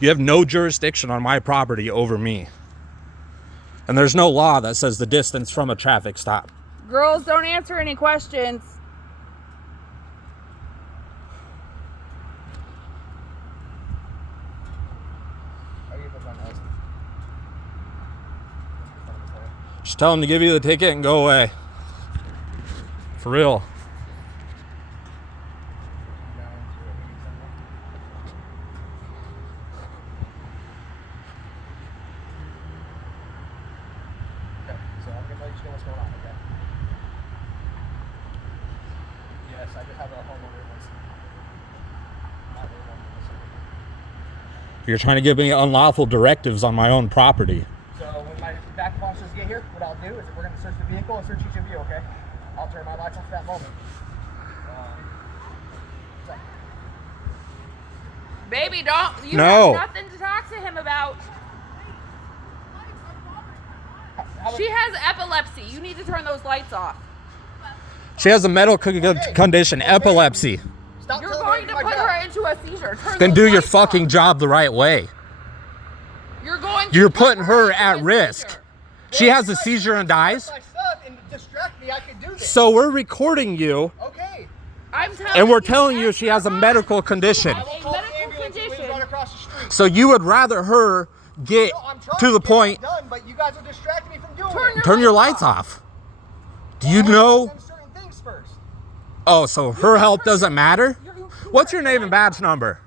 You have no jurisdiction on my property over me. And there's no law that says the distance from a traffic stop. Girls, don't answer any questions. Just tell them to give you the ticket and go away. For real. So I'm gonna let you know what's going on, okay? Yes, I just have a homeowner list. You're trying to give me unlawful directives on my own property. So when my backup officers get here, what I'll do is we're gonna search the vehicle and search each of you, okay? I'll turn my lights off at that moment. So. Baby, don't. You No. have nothing to talk to him about. She has epilepsy. You need to turn those lights off. She has a medical condition, epilepsy. Stop. You're going to put her into a seizure. Then those do your lights fucking off. job the right way. You're putting her at into a risk. seizure. She has a seizure and dies. My stuff and distract me, I can do this. So we're recording you, Okay. I'm telling and we're you, telling you she has a medical condition. I will call the ambulance and leave right across the street. So you would rather her get No, I'm trying to the get point. that done, but you guys are distracting me from doing it. Turn your lights off. Do you know? Done certain things first. Oh, so her help doesn't matter? What's your name and badge number?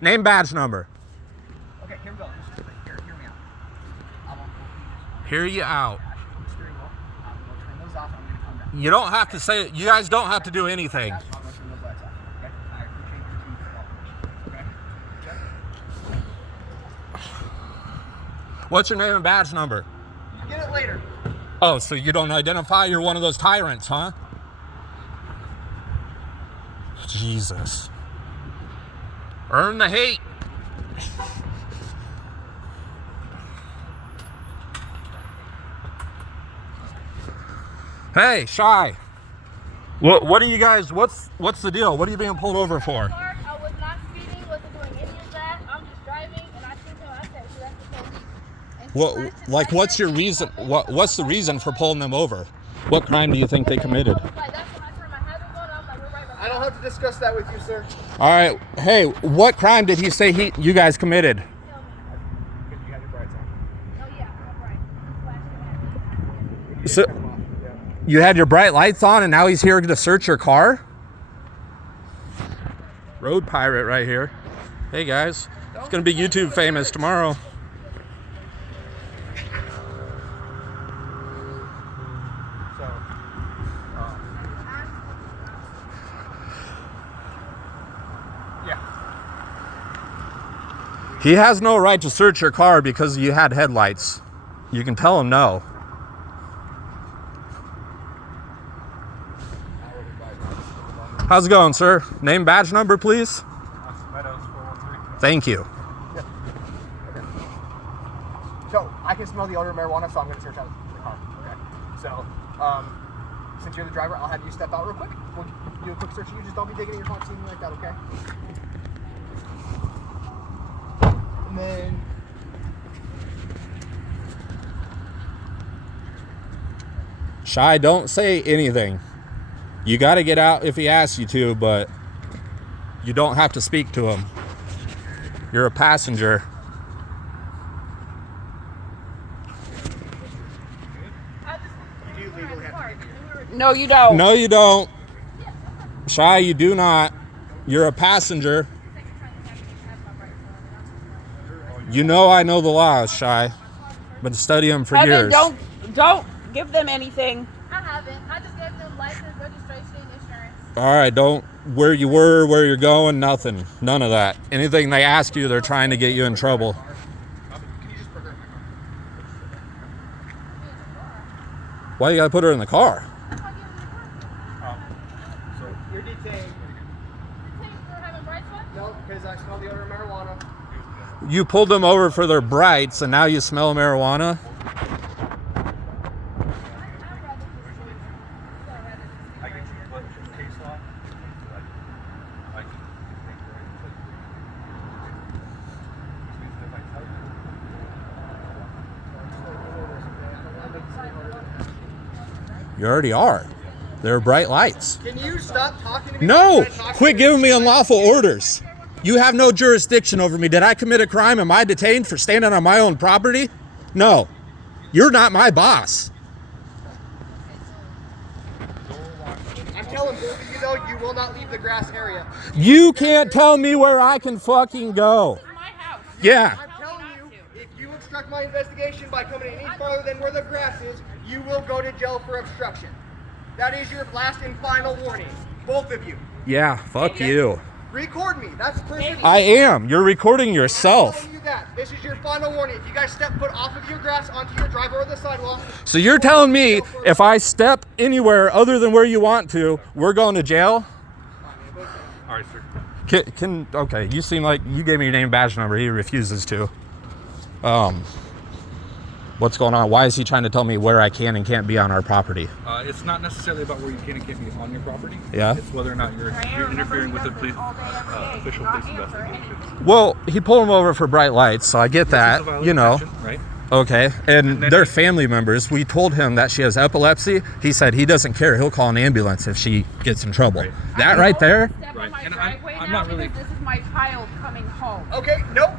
Name, badge number. Okay, here we go. Hear me out. I won't Hear you out. steering wheel. I'm gonna turn those off and I'm gonna come back. You don't have to say, you guys don't have to do anything. I'm gonna turn those lights off. Okay? I appreciate your team's cooperation. Okay? What's your name and badge number? You get it later. Oh, so you don't identify? You're one of those tyrants, huh? Jesus. Earn the hate. Hey, Shy. What are you guys, what's the deal? What are you being pulled over for? I was not speeding, wasn't doing any of that. I'm just driving, and I think I said, so that's the police. And she What, wanted to like, say what's that. your reason? What's the reason for pulling them over? What crime do you think they committed? Like, that's when I turned my head on. I'm like, we're right behind. I don't have to discuss that with you, sir. All right. Hey, what crime did he say you guys committed? Tell me. Because you have your brights on. Oh, yeah, I'm right. Flashing at me. So, you had your bright lights on and now he's here to search your car? Road pirate right here. Hey guys, it's gonna be YouTube famous tomorrow. So, yeah. He has no right to search your car because you had headlights. You can tell him no. How's it going, sir? Name, badge number, please. Thank you. So, I can smell the odor of marijuana, so I'm going to search out the car. Okay. So, since you're the driver, I'll have you step out real quick. We'll do a quick search of you. Just don't be digging in your pocket, anything like that, okay? And then... Shy, don't say anything. You got to get out if he asks you to, but you don't have to speak to him. You're a passenger. You do legally have to give me No, you don't. No, you don't. Shy, you do not. You're a passenger. You know I know the laws, Shy. Been studying them for Evan, years. don't give them anything. I haven't. I just gave them license, registration, insurance. All right, don't where you were, where you're going, nothing. None of that. Anything they ask you, they're trying to get you in trouble. Why you gotta put her in the car? So, you're detained. Detained for having bright spots? No, because I smell the odor of marijuana. You pulled them over for their brights, and now you smell marijuana. You already are. There are bright lights. Can you stop talking to me? No! Quit giving me unlawful orders. You have no jurisdiction over me. Did I commit a crime? Am I detained for standing on my own property? No. You're not my boss. I'm telling both of you though, you will not leave the grass area. You can't tell me where I can fucking go. This is my house. Yeah. I'm telling you, if you obstruct my investigation by coming any farther than where the grass is, you will go to jail for obstruction. That is your last and final warning. Both of you. Yeah, fuck you. Record me. That's perfect. I am. You're recording yourself. I'm telling you that. This is your final warning. If you guys step foot off of your grass onto your driveway or the sidewalk. So you're telling me if I step anywhere other than where you want to, we're going to jail? All right, sir. Okay, you seem like you gave me your name and badge number. He refuses to. What's going on? Why is he trying to tell me where I can and can't be on our property? It's not necessarily about where you can and can't be on your property. Yeah. It's whether or not you're interfering with the police, official police investigation. Well, he pulled him over for bright lights, so I get that, It's a valid you know. action, right? Okay, and then they're family members. We told him that she has epilepsy. He said he doesn't care. He'll call an ambulance if she gets in trouble. Right. That right there? Step Right. on my And driveway I'm now not really- because this is my child coming home. Okay, nope.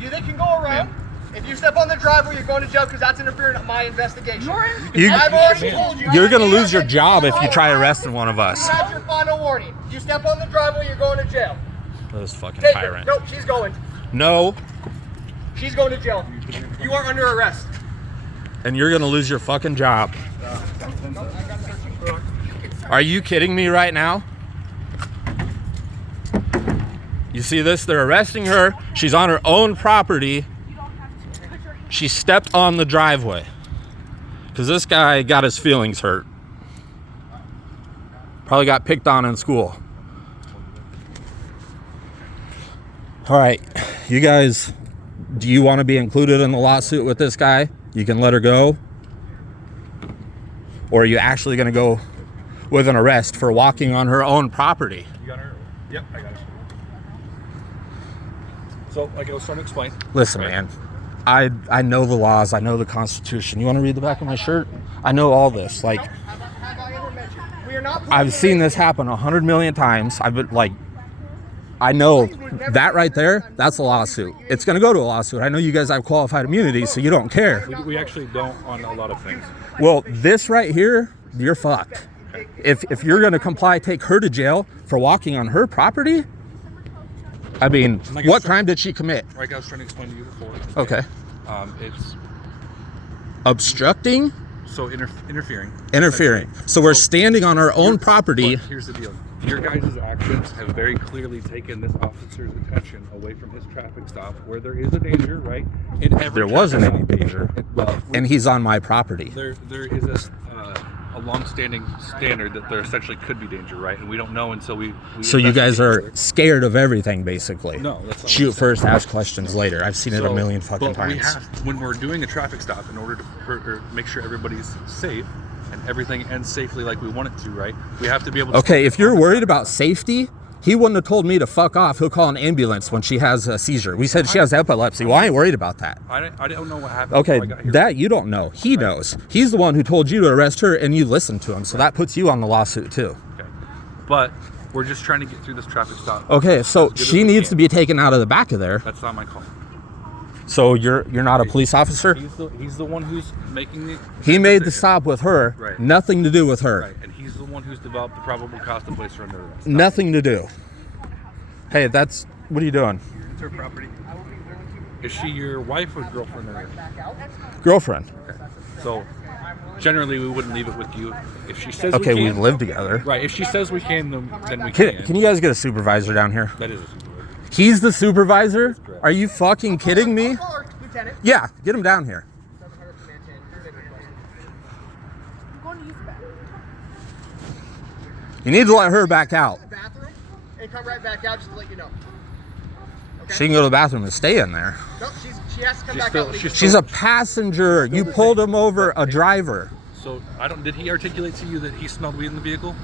They can go around. If you step on the driveway, you're going to jail because that's interfering with my investigation. I've already told you. You're going to lose your job if you try arresting one of us. You had your final warning. You step on the driveway, you're going to jail. Those fucking Take her. tyrant. Nope, she's going. No, She's going to jail. You are under arrest. and you're going to lose your fucking job. Are you kidding me right now? You see this? They're arresting her. She's on her own property. She stepped on the driveway because this guy got his feelings hurt. Probably got picked on in school. All right, you guys, do you want to be included in the lawsuit with this guy? You can let her go. Or are you actually going to go with an arrest for walking on her own property? You got her? Yep, I got it. So, like I was trying to explain. Listen, right? man, I know the laws. I know the Constitution. You want to read the back of my shirt? I know all this. Like, Have I ever mentioned? We are not. I've seen this happen 100 million times. I've been like, I know that right there, that's a lawsuit. It's going to go to a lawsuit. I know you guys have qualified immunity, so you don't care. We actually don't on a lot of things. Well, this right here, you're fucked. If you're going to comply, take her to jail for walking on her property. I mean, what crime did she commit? Like I was trying to explain to you before. Okay. It's Obstructing, so interfering. interfering. So we're standing on our own property. But here's the deal. Your guys' actions have very clearly taken this officer's attention away from his traffic stop where there is a danger, right? In every There wasn't traffic any stop. danger. Well, And he's on my property. there is a long-standing standard that there essentially could be danger, right? And we don't know until we So you guys are investigate scared of everything, basically. No, that's not Shoot what I'm first, ask questions later. I've seen it a million fucking but we times. have, when we're doing a traffic stop, in order to make sure everybody's safe and everything ends safely like we want it to, right? We have to be able to. Okay, if you're worried about safety, he wouldn't have told me to fuck off. He'll call an ambulance when she has a seizure. We said she has epilepsy. Well, I ain't worried about that. I don't know what happened. Okay, before I got here. that you don't know. He knows. He's the one who told you to arrest her, and you listened to him. So that puts you on the lawsuit too. Okay. But we're just trying to get through this traffic stop. Okay, so as good as she we needs can. to be taken out of the back of there. That's not my call. So you're not a police officer? He's the one who's making the. He made the decision. stop with her. Right. Nothing to do with her. Right, and he's the one who's developed the probable cause to place her under arrest. Nothing to do. Hey, what are you doing? It's her property. Is she your wife or girlfriend? Or Girlfriend. so, generally, we wouldn't leave it with you. If she says Okay, we we can, live together. right. If she says we can, then we Can you guys get a supervisor down here? That is a supervisor. He's the supervisor? correct. Are you fucking kidding me? I'll call our lieutenant. Yeah, get him down here. 700 command 10. I'm going to use the bathroom. You need to let her back out. The bathroom and come right back out just to let you know. Okay? She can go to the bathroom and stay in there. Nope, she has to come She's back still- out. she's She's a passenger. You pulled him over a driver. So did he articulate to you that he smelled weed in the vehicle?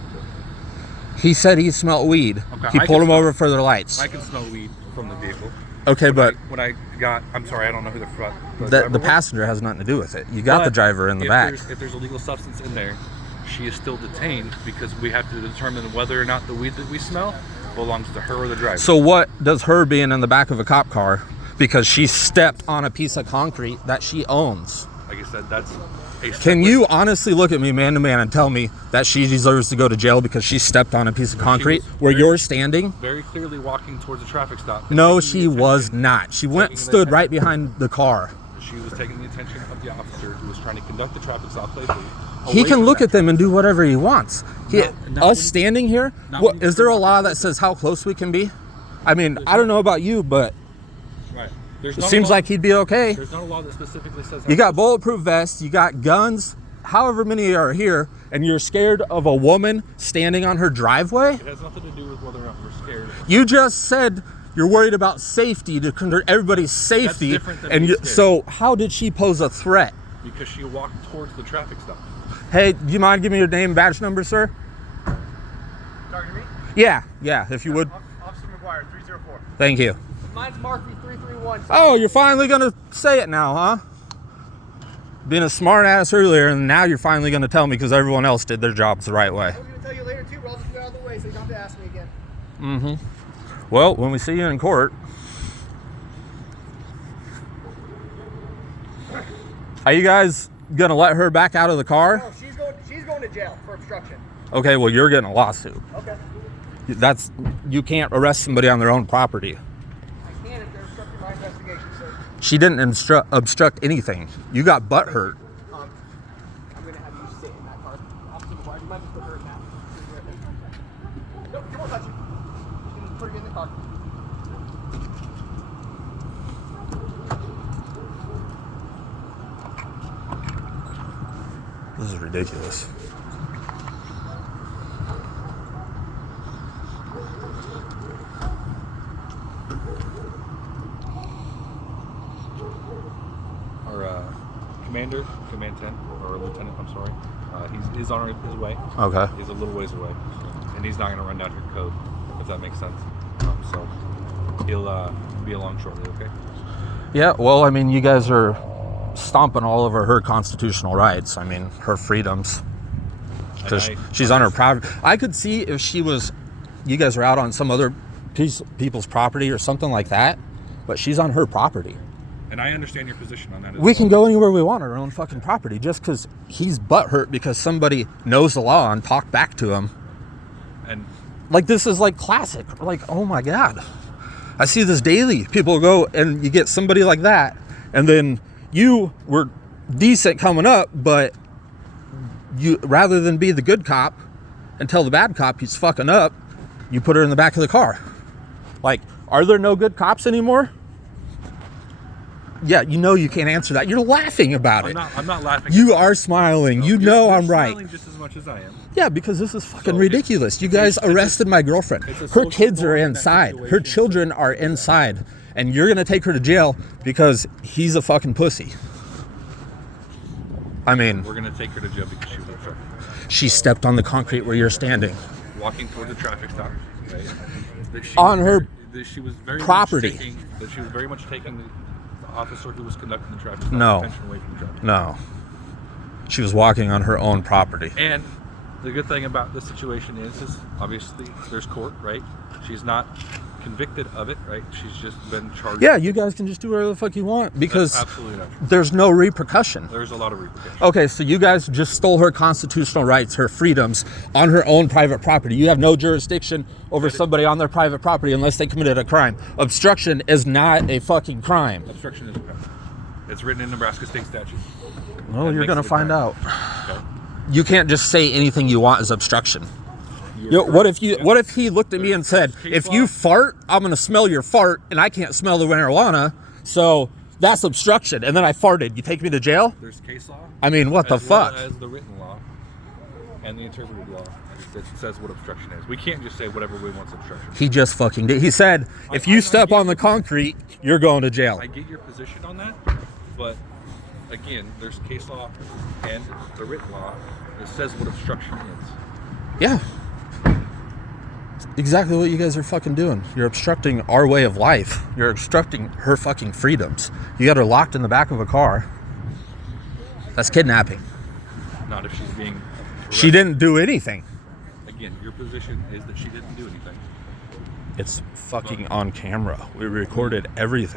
He said he smelled weed. Okay, He I pulled can him smell- over for their lights. I can smell weed from the vehicle. Okay, but When I got, I'm sorry, I don't know who the the driver was. passenger has nothing to do with it. You got the But driver in the back. If there's illegal substance in there, she is still detained because we have to determine whether or not the weed that we smell belongs to her or the driver. So what does her being in the back of a cop car because she stepped on a piece of concrete that she owns? Like I said, that's a Can you honestly look at me man to man and tell me that she deserves to go to jail because she stepped on a piece of concrete where you're standing? very clearly walking towards a traffic stop. No, she was not. She went, stood right behind the car. She was taking the attention of the officer who was trying to conduct the traffic stop safely. He can look at them and do whatever he wants. Us standing here, what, is there a law that says how close we can be? I mean, I don't know about you, but Right. it seems like he'd be okay. There's not a law that specifically says. You got bulletproof vests, you got guns, however many are here, and you're scared of a woman standing on her driveway? It has nothing to do with whether or not we're scared. You just said you're worried about safety, to conduct everybody's safety. That's different than and being scared. so how did she pose a threat? Because she walked towards the traffic stop. Hey, do you mind giving me your name and badge number, sir? Talking to me? Yeah, if you would. Officer McGuire, 304. Thank you. Mine's marked 331. Oh, you're finally gonna say it now, huh? Being a smart ass earlier, and now you're finally gonna tell me because everyone else did their jobs the right way. I was going to tell you later too, but I'll just get out of the way so you don't have to ask me again. Mm-hmm. Well, when we see you in court, are you guys gonna let her back out of the car? No, she's going to jail for obstruction. Okay, well, you're getting a lawsuit. Okay. You can't arrest somebody on their own property. I can if they're obstructing my investigation, sir. She didn't obstruct anything. You got butt hurt. I'm going to have you sit in that car. Officer McGuire, you might just put her in that. Nope, you won't touch it. Just put her in the car. This is ridiculous. Our commander, Command 10, or Lieutenant, I'm sorry, he's on his way. Okay. He's a little ways away, and he's not going to run down your code, if that makes sense. So he'll be along shortly, okay? Yeah, well, I mean, you guys are stomping all over her constitutional rights. I mean, her freedoms. Because she's on her property. I could see if you guys are out on some other people's property or something like that, but she's on her property. And I understand your position on that. We can go anywhere we want on our own fucking property just because he's butthurt because somebody knows the law and talked back to him. And like, this is like classic. Like, oh my God. I see this daily. People go and you get somebody like that, and then you were decent coming up, but you, rather than be the good cop and tell the bad cop he's fucking up, you put her in the back of the car. Like, are there no good cops anymore? Yeah, you know you can't answer that. You're laughing about it. I'm not laughing. You are smiling. No, you know you're I'm right. smiling just as much as I am. Yeah, because this is fucking So ridiculous. You guys arrested my girlfriend. Her kids are inside. Her children are inside. And you're going to take her to jail because he's a fucking pussy. I mean, We're going to take her to jail because she was obstructing. she stepped on the concrete where you're standing. Walking towards a traffic stop. Right? That she On was her very- that she was very property. That she was very much taking the officer who was conducting the traffic stop No. attention away from the driver. No. She was walking on her own property. And the good thing about this situation is obviously there's court, right? She's not convicted of it, right? She's just been charged. Yeah, you guys can just do whatever the fuck you want because That's absolutely not true. there's no repercussion. There's a lot of repercussions. Okay, so you guys just stole her constitutional rights, her freedoms on her own private property. You have no jurisdiction over somebody on their private property unless they committed a crime. Obstruction is not a fucking crime. Obstruction is a crime. It's written in Nebraska state statute. Well, That you're makes going it to a find crime. out. Okay? You can't just say anything you want is obstruction. You're What correct. if he looked at me and said, if you fart, I'm going to smell your fart and I can't smell the marijuana, so that's obstruction. And then I farted. You take me to jail? There's case law. I mean, what the as well fuck? as the written law and the interpreted law that says what obstruction is. We can't just say whatever we want is obstruction. He just fucking did. He said, if you step on the concrete, you're going to jail. I get your position on that, but again, there's case law and the written law that says what obstruction is. Yeah. Exactly what you guys are fucking doing. You're obstructing our way of life. You're obstructing her fucking freedoms. You got her locked in the back of a car. That's kidnapping. Not if she's being She didn't do anything. Again, your position is that she didn't do anything. It's fucking on camera. We recorded everything.